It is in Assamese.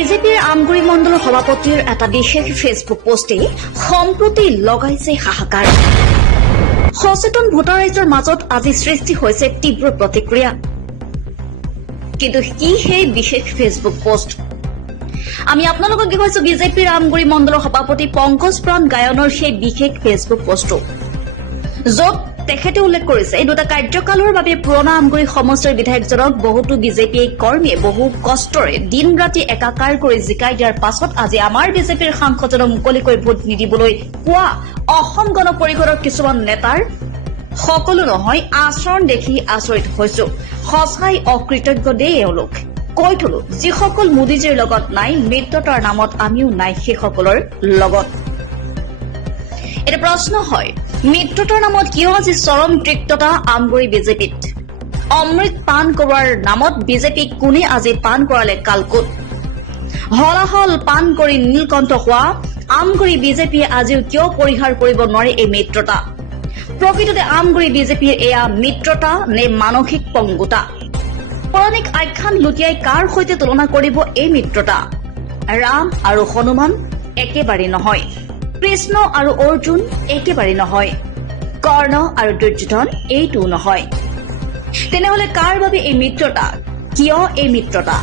বিজেপিৰ আমগুৰি মণ্ডলৰ সভাপতিৰ এটা বিশেষ ফেচবুক পোষ্টে সম্প্ৰতি লগাইছে হাহাকাৰ। সচেতন ভোটাৰ ৰাইজৰ মাজত আজি সৃষ্টি হৈছে তীব্ৰ প্ৰতিক্ৰিয়া। কিন্তু কি সেই বিশেষ ফেচবুক পোষ্ট? আমি আপোনালোকক দেখুৱাইছো বিজেপিৰ আমগুৰি মণ্ডলৰ সভাপতি পংকজ প্ৰাণ গায়নৰ সেই বিশেষ ফেচবুক পোষ্টটো, য'ত তেখেতে উল্লেখ কৰিছে দুটা কাৰ্যকালৰ বাবে পুৰণা আমগুৰি সমষ্টিৰ বিধায়কজনক বহুতো বিজেপি কৰ্মীয়ে বহু কষ্টৰে দিন ৰাতি একাকাৰ কৰি জিকাই দিয়াৰ পাছত আজি আমাৰ বিজেপিৰ সাংসদজনক মুকলিকৈ ভোট নিদিবলৈ পোৱা অসম গণ পৰিষদৰ কিছুমান নেতাৰ সকলো নহয় আচৰণ দেখি আচৰিত হৈছো। সঁচাই অকৃতজ্ঞ দেই এওঁলোক। কৈ থলো, যিসকল মোদীজীৰ লগত নাই, মিত্ৰতাৰ নামত আমিও নাই সেইসকলৰ লগত। এটা প্ৰশ্ন হয়, মিত্ৰতাৰ নামত কিয় আজি চৰম তিক্ততা আমগুৰি বিজেপিত? অমৃত পান কৰোৱাৰ নামত বিজেপিক কোনে আজি পান কৰালে কালকুট? হলাহল পান কৰি নীলকণ্ঠ হোৱা আমগুৰি বিজেপিয়ে আজিও কিয় পৰিহাৰ কৰিব নোৱাৰে এই মিত্ৰতা? প্ৰকৃততে আমগুৰি বিজেপিৰ এয়া মিত্ৰতা নে মানসিক পংগুতা? পৌৰাণিক আখ্যান লুটিয়াই কাৰ সৈতে তুলনা কৰিব এই মিত্ৰতা? ৰাম আৰু হনুমান একেবাৰে নহয়, কৃষ্ণ আৰু অৰ্জুন একেবাৰে নহয়, কৰ্ণ আৰু দুৰ্যোধন এইটো নহয়। তেনেহলে কাৰ বাবে এই মিত্ৰতা? কিয় এই মিত্ৰতা?